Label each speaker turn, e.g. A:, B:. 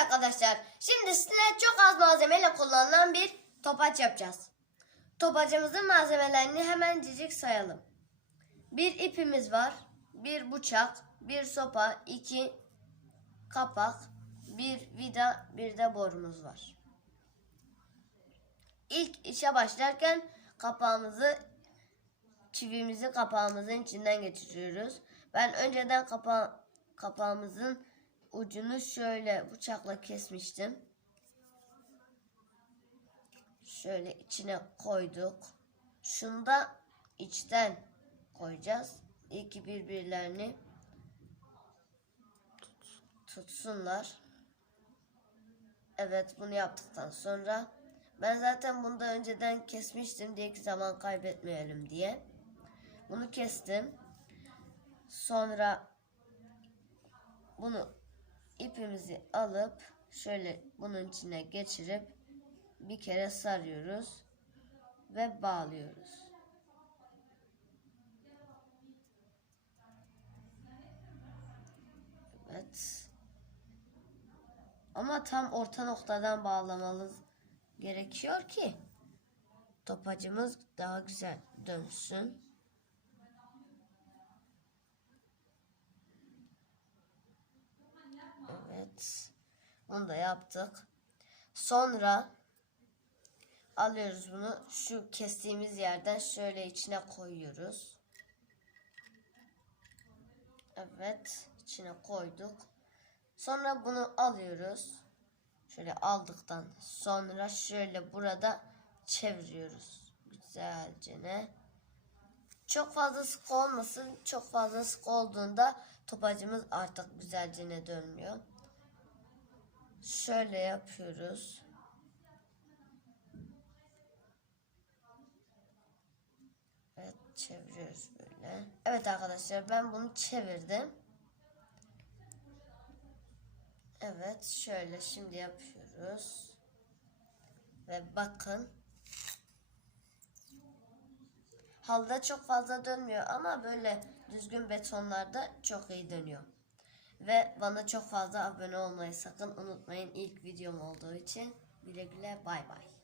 A: arkadaşlar. Şimdi sizinle çok az malzemeyle kullanılan bir topaç yapacağız. Topacımızın malzemelerini hemen cicik sayalım. Bir ipimiz var. Bir bıçak. Bir sopa. iki kapak. Bir vida. Bir de borumuz var. İlk işe başlarken kapağımızı çivimizi kapağımızın içinden geçiriyoruz. Ben önceden kapa kapağımızın ucunu şöyle bıçakla kesmiştim. Şöyle içine koyduk. Şunu da içten koyacağız. İki birbirlerini tutsunlar. Evet bunu yaptıktan sonra ben zaten bunu da önceden kesmiştim diye ki zaman kaybetmeyelim diye. Bunu kestim. Sonra bunu ipimizi alıp şöyle bunun içine geçirip bir kere sarıyoruz ve bağlıyoruz. Evet. Ama tam orta noktadan bağlamalıyız gerekiyor ki topacımız daha güzel dönsün. Evet. Bunu da yaptık. Sonra alıyoruz bunu şu kestiğimiz yerden şöyle içine koyuyoruz. Evet, içine koyduk. Sonra bunu alıyoruz. Şöyle aldıktan sonra şöyle burada çeviriyoruz. Güzelce ne? Çok fazla sık olmasın. Çok fazla sık olduğunda topacımız artık güzelce ne dönmüyor. Şöyle yapıyoruz. Evet çeviriyoruz böyle. Evet arkadaşlar ben bunu çevirdim. Evet şöyle şimdi yapıyoruz. Ve bakın. Halıda çok fazla dönmüyor ama böyle düzgün betonlarda çok iyi dönüyor. Ve bana çok fazla abone olmayı sakın unutmayın ilk videom olduğu için. Güle güle bay bay.